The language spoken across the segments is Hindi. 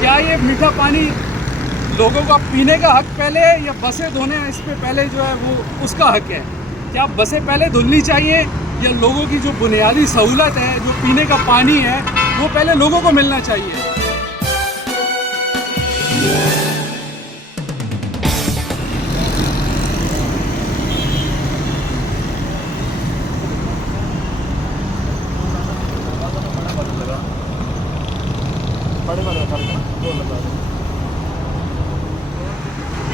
क्या ये मीठा पानी लोगों का पीने का हक पहले है या बसें धोने इस पे पहले जो है वो उसका हक है? क्या बसें पहले धुलनी चाहिए या लोगों की जो बुनियादी सहूलत है, जो पीने का पानी है, वो पहले लोगों को मिलना चाहिए?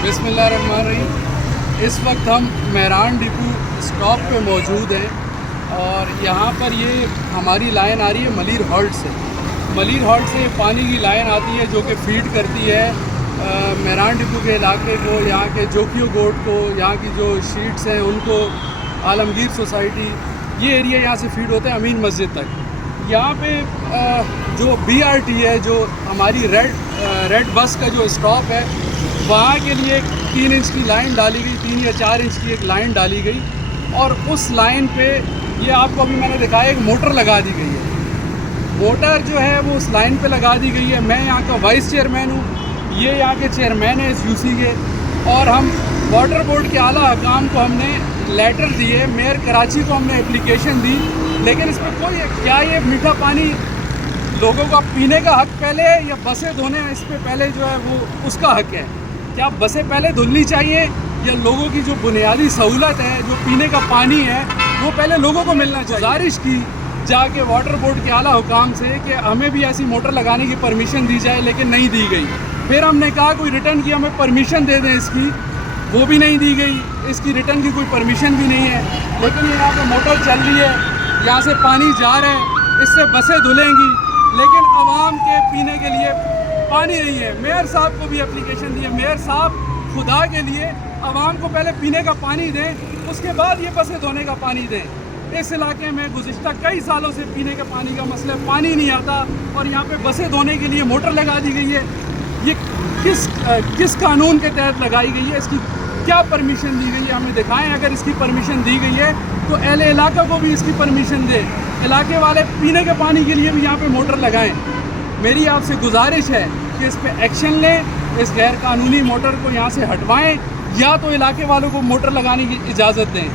बिस्मिल्लाहिर्रहमानिर्रहीम। इस वक्त हम मेहरान डिपो स्टॉप पे मौजूद हैं और यहाँ पर ये हमारी लाइन आ रही है मलीर हॉल्ट से। मलीर हॉल्ट से पानी की लाइन आती है जो कि फीड करती है मेहरान डिपो के इलाके को, यहाँ के जोकियो गोट को, यहाँ की जो शीट्स हैं उनको, आलमगीर सोसाइटी, ये एरिया यहाँ से फीड होता है अमीन मस्जिद तक। यहाँ पे जो BRT है, जो हमारी रेड बस का जो स्टॉप है, वहाँ के लिए 3 इंच की लाइन डाली गई, 3 या 4 इंच की एक लाइन डाली गई और उस लाइन पे ये आपको अभी मैंने दिखाया एक मोटर लगा दी गई है। मोटर जो है वो उस लाइन पे लगा दी गई है। मैं यहाँ का वाइस चेयरमैन हूँ, ये यहाँ के चेयरमैन हैं इस UC के, और हम वाटर बोर्ड के आला हकाम को हमने लेटर दिए, मेयर कराची को हमने एप्लीकेशन दी, लेकिन इस पर कोई, क्या ये मीठा पानी लोगों का पीने का हक पहले है या बसें धोने इस पे पहले जो है वो उसका हक है? क्या बसें पहले धुलनी चाहिए या लोगों की जो बुनियादी सहूलत है, जो पीने का पानी है, वो पहले लोगों को मिलना चाहिए? गुजारिश की जाके वाटर बोर्ड के आला हुकाम से कि हमें भी ऐसी मोटर लगाने की परमिशन दी जाए, लेकिन नहीं दी गई। फिर हमने कहा कोई रिटर्न की हमें परमिशन दे दें इसकी, वो भी नहीं दी गई, इसकी रिटर्न की कोई परमिशन भी नहीं है। लेकिन यहाँ पर मोटर चल रही है, यहाँ से पानी जा रहा है, इससे बसें धुलेंगी, लेकिन आवाम के पीने के लिए पानी नहीं है। मेयर साहब को भी एप्लीकेशन दी है, मेयर साहब खुदा के लिए आवाम को पहले पीने का पानी दें, उसके बाद ये बसें धोने का पानी दें। इस इलाके में गुज़िश्ता कई सालों से पीने के पानी का मसला, पानी नहीं आता और यहाँ पे बसें धोने के लिए मोटर लगा दी गई है। ये किस कानून के तहत लगाई गई है? इसकी क्या परमिशन दी गई है? हमें दिखाएं। अगर इसकी परमिशन दी गई है तो अहले इलाका को भी इसकी परमिशन दे, इलाके वाले पीने के पानी के लिए भी यहाँ पे मोटर लगाएं। मेरी आपसे गुजारिश है कि इस पे एक्शन लें, इस गैर कानूनी मोटर को यहाँ से हटवाएं या तो इलाके वालों को मोटर लगाने की इजाज़त दें।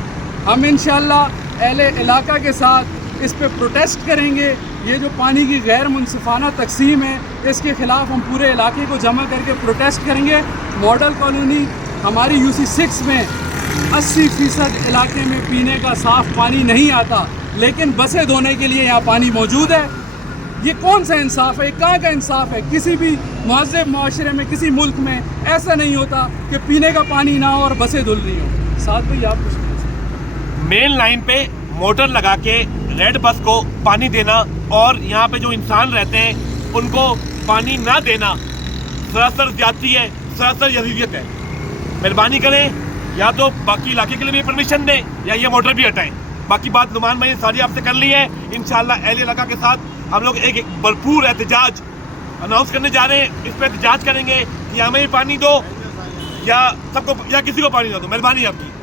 हम इंशाअल्लाह अहले इलाका के साथ इस पे प्रोटेस्ट करेंगे। ये जो पानी की गैर मुनसिफाना तकसीम है, इसके ख़िलाफ़ हम पूरे इलाके को जमा करके प्रोटेस्ट करेंगे। मॉडल कॉलोनी हमारी UC 6 में 80% इलाके में पीने का साफ़ पानी नहीं आता, लेकिन बसें धोने के लिए यहाँ पानी मौजूद है। ये कौन सा इंसाफ है? कहाँ का इंसाफ है? किसी भी मुहज़्ज़ब माशरे में, किसी मुल्क में ऐसा नहीं होता कि पीने का पानी ना हो और बसें धुल रही हों। साथ भाई आप कुछ मेन लाइन पे मोटर लगा के रेड बस को पानी देना और यहाँ पे जो इंसान रहते हैं उनको पानी ना देना सरासर ज्यादती है, सरासर यजीयत है। मेहरबानी करें, या तो बाकी इलाके के लिए भी परमिशन दें या ये मोटर भी हटाएं। बाकी बात नुमान भाई ने सारी आपसे कर ली है। इंशाल्लाह अहले इलाका के साथ हम लोग एक भरपूर एहतजाज अनाउंस करने जा रहे हैं। इस पर एहतजाज करेंगे कि हमें भी पानी दो या सबको या किसी को पानी ना दो। मेहरबानी आपकी।